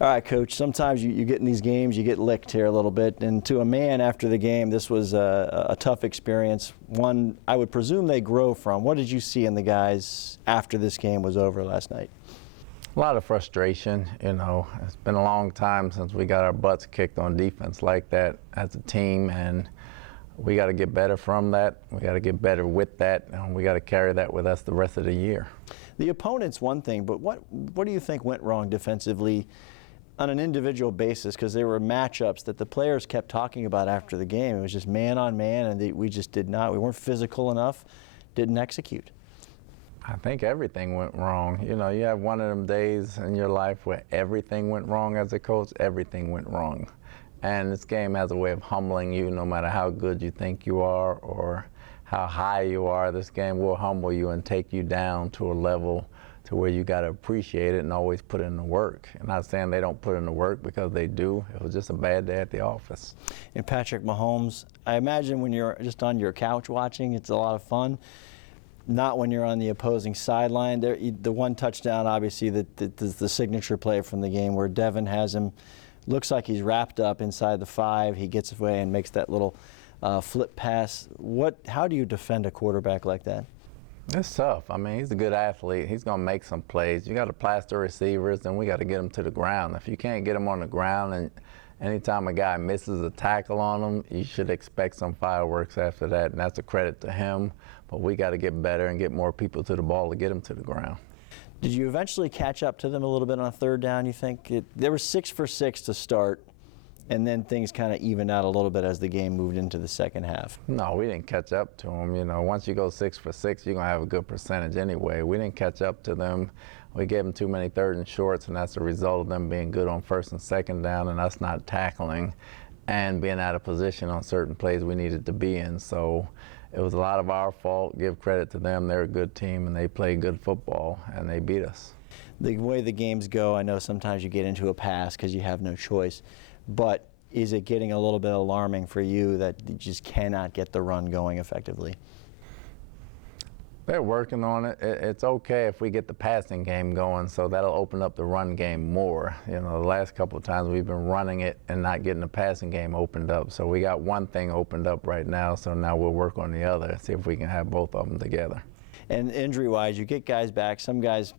All right, Coach, sometimes you get in these games, you get licked here a little bit, and to a man after the game, this was a tough experience, one I would presume they grow from. What did you see in the guys after this game was over last night? A lot of frustration, you know. It's been a long time since we got our butts kicked on defense like that as a team, and we got to get better from that. We got to get better with that, and we got to carry that with us the rest of the year. The opponent's one thing, but what do you think went wrong defensively on an individual basis? Because there were matchups that the players kept talking about after the game. It was just man on man, and we just did not. We weren't physical enough, didn't execute. I think everything went wrong. You know, you have one of them days in your life where everything went wrong as a coach, everything went wrong. And this game has a way of humbling you no matter how good you think you are or how high you are. This game will humble you and take you down to a level to where you got to appreciate it and always put in the work. I'm not saying they don't put in the work, because they do. It was just a bad day at the office. And Patrick Mahomes, I imagine when you're just on your couch watching, it's a lot of fun. Not when you're on the opposing sideline. The one touchdown, obviously, the signature play from the game where Devin has him, looks like he's wrapped up inside the 5. He gets away and makes that little flip pass. How do you defend a quarterback like that? It's tough. I mean, he's a good athlete. He's going to make some plays. You got to plaster receivers, and we got to get them to the ground. If you can't get them on the ground, and anytime a guy misses a tackle on him, you should expect some fireworks after that, and that's a credit to him. But we got to get better and get more people to the ball to get them to the ground. Did you eventually catch up to them a little bit on third down, you think? They were 6 for 6 to start, and then things kind of evened out a little bit as the game moved into the second half. No, we didn't catch up to them. You know, once you go 6 for 6, you're going to have a good percentage anyway. We didn't catch up to them. We gave them too many third and shorts, and that's the result of them being good on first and second down and us not tackling and being out of position on certain plays we needed to be in. So it was a lot of our fault. Give credit to them. They're a good team, and they play good football, and they beat us. The way the games go, I know sometimes you get into a pass because you have no choice, but is it getting a little bit alarming for you that you just cannot get the run going effectively? They're working on it. It's okay if we get the passing game going, so that'll open up the run game more. You know, the last couple of times we've been running it and not getting the passing game opened up. So we got one thing opened up right now, so now we'll work on the other, see if we can have both of them together. And injury-wise, you get guys back. Some guys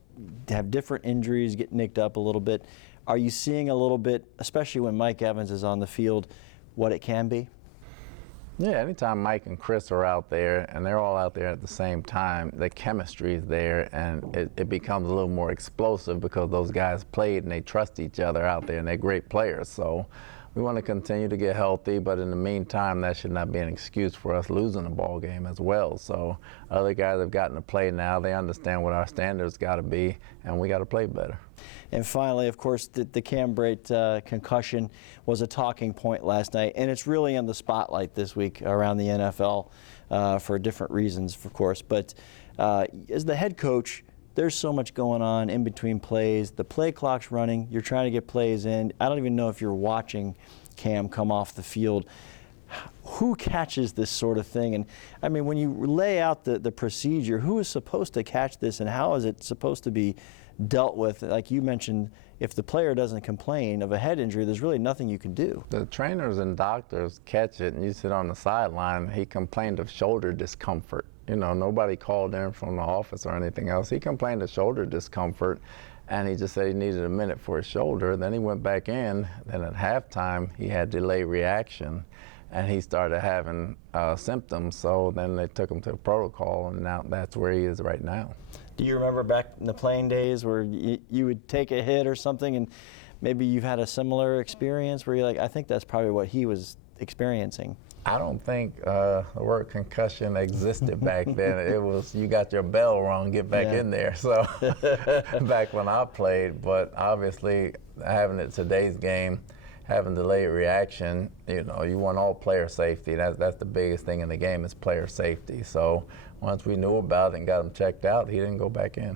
have different injuries, get nicked up a little bit. Are you seeing a little bit, especially when Mike Evans is on the field, what it can be? Yeah, anytime Mike and Chris are out there, and they're all out there at the same time, the chemistry is there, and it becomes a little more explosive because those guys played and they trust each other out there, and they're great players. So we want to continue to get healthy, but in the meantime, that should not be an excuse for us losing a ball game as well. So other guys have gotten to play now. They understand what our standards got to be, and we got to play better. And finally, of course, the Cam Brate concussion was a talking point last night, and it's really in the spotlight this week around the NFL for different reasons, of course. But as the head coach, there's so much going on in between plays. The play clock's running. You're trying to get plays in. I don't even know if you're watching Cam come off the field. Who catches this sort of thing? And I mean, when you lay out the procedure, who is supposed to catch this, and how is it supposed to be dealt with? Like you mentioned, if the player doesn't complain of a head injury, there's really nothing you can do. The trainers and doctors catch it, and you sit on the sideline. He complained of shoulder discomfort. You know, nobody called in from the office or anything else. He complained of shoulder discomfort, and he just said he needed a minute for his shoulder. Then he went back in. Then at halftime, he had delayed reaction, and he started having symptoms. So then they took him to the protocol, and now that's where he is right now. Do you remember back in the playing days where you would take a hit or something, and maybe you've had a similar experience where you're like, I think that's probably what he was experiencing? I don't think the word concussion existed back then. It was, you got your bell rung, get back in there. So back when I played, but obviously having it today's game, having delayed reaction, you know, you want all player safety. That's the biggest thing in the game is player safety. So once we knew about it and got him checked out, he didn't go back in.